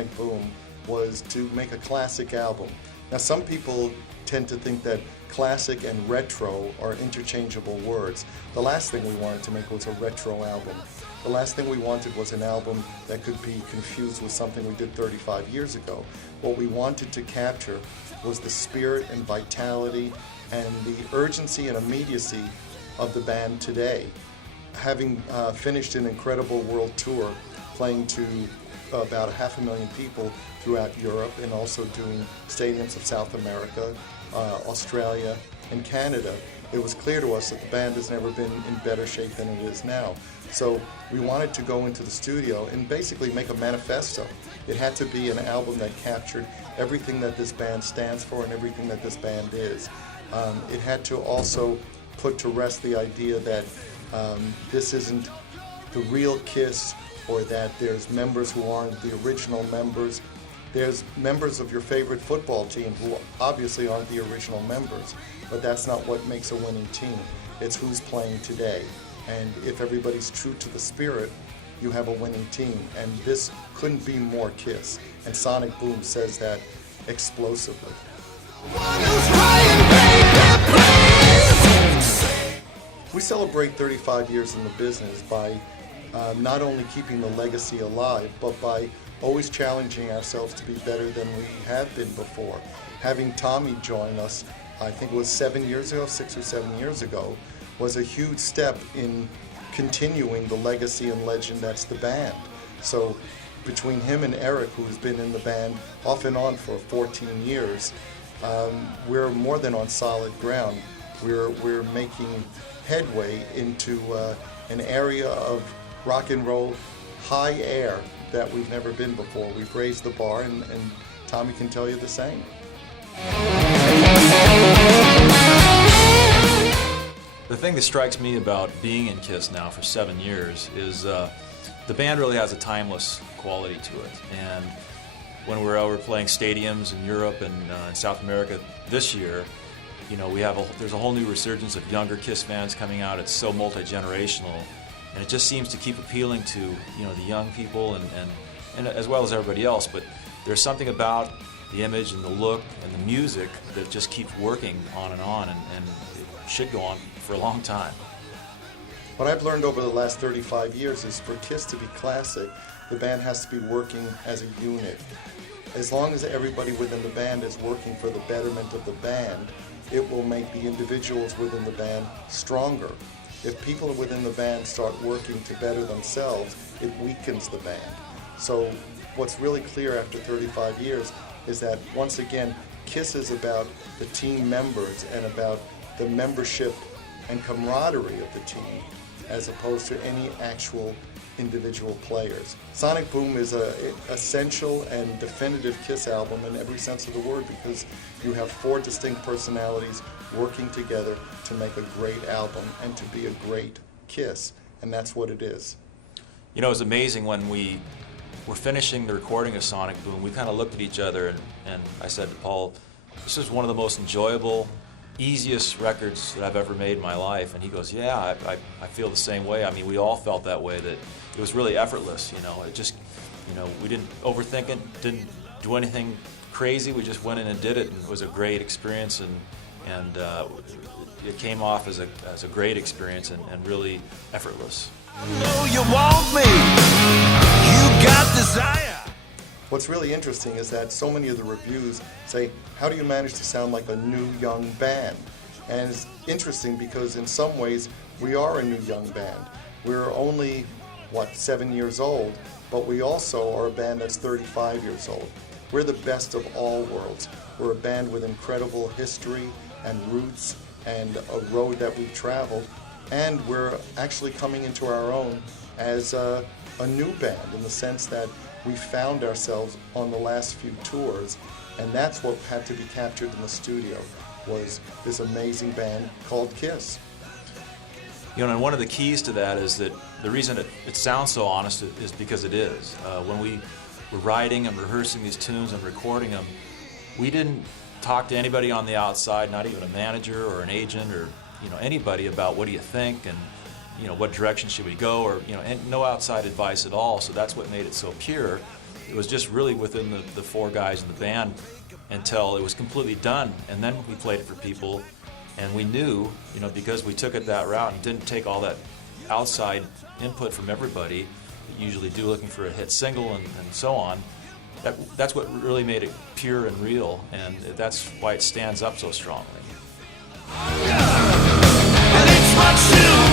Sonic Boom was to make a classic album. Now, some people tend to think that classic and retro are interchangeable words. The last thing we wanted to make was a retro album. The last thing we wanted was an album that could be confused with something we did 35 years ago. What we wanted to capture was the spirit and vitality and the urgency and immediacy of the band today. Having finished an incredible world tour, playing to about 500,000 people throughout Europe and also doing stadiums of South America, Australia, and Canada, it was clear to us that the band has never been in better shape than it is now. So we wanted to go into the studio and basically make a manifesto. It had to be an album that captured everything that this band stands for and everything that this band is. It had to also put to rest the idea that this isn't the real Kiss, or that there's members who aren't the original members. There's members of your favorite football team who obviously aren't the original members, but that's not what makes a winning team. It's who's playing today. And if everybody's true to the spirit, you have a winning team. And this couldn't be more Kiss. And Sonic Boom says that explosively. We celebrate 35 years in the business by not only keeping the legacy alive, but by always challenging ourselves to be better than we have been before. Having Tommy join us, I think it was 7 years ago, 6 or 7 years ago, was a huge step in continuing the legacy and legend that's the band. So between him and Eric, who's been in the band off and on for 14 years, we're more than on solid ground. We're making headway into an area of rock and roll high air that we've never been before. We've raised the bar, and Tommy can tell you the same. The thing that strikes me about being in Kiss now for 7 years is the band really has a timeless quality to it. And when we're over playing stadiums in Europe and in South America this year, you know, there's a whole new resurgence of younger Kiss fans coming out. It's so multi-generational, and it just seems to keep appealing to, you know, the young people and as well as everybody else. But there's something about the image and the look and the music that just keeps working on and it should go on for a long time. What I've learned over the last 35 years is for Kiss to be classic, the band has to be working as a unit. As long as everybody within the band is working for the betterment of the band, it will make the individuals within the band stronger. If people within the band start working to better themselves, it weakens the band. So what's really clear after 35 years is that, once again, Kiss is about the team members and about the membership and camaraderie of the team, as opposed to any actual individual players. Sonic Boom is an essential and definitive Kiss album in every sense of the word, because you have 4 distinct personalities working together to make a great album and to be a great Kiss, and that's what it is. You know, it was amazing when we were finishing the recording of Sonic Boom. We kind of looked at each other and I said to Paul, this is one of the most enjoyable, easiest records that I've ever made in my life. And he goes, yeah, I feel the same way. I mean, we all felt that way, that it was really effortless, you know. It just, you know, we didn't overthink it, didn't do anything crazy. We just went in and did it, and it was a great experience, and it came off as a great experience and really effortless. know you want me. You got desire. What's really interesting is that so many of the reviews say, how do you manage to sound like a new young band? And it's interesting because in some ways we are a new young band. We're only, 7 years old, but we also are a band that's 35 years old. We're the best of all worlds. We're a band with incredible history and roots and a road that we've traveled, and we're actually coming into our own as a new band, in the sense that we found ourselves on the last few tours, and that's what had to be captured in the studio, was this amazing band called Kiss. You know, and one of the keys to that is that the reason it sounds so honest is because it is. When we were writing and rehearsing these tunes and recording them, we didn't talk to anybody on the outside, not even a manager or an agent or, you know, anybody about what do you think and, you know, what direction should we go, or, you know, and no outside advice at all. So that's what made it so pure, It was just really within the four guys in the band until it was completely done, and then we played it for people, and we knew, you know, because we took it that route and didn't take all that outside input from everybody that you usually do looking for a hit single and so on. That's what really made it pure and real, and that's why it stands up so strongly. And it's much too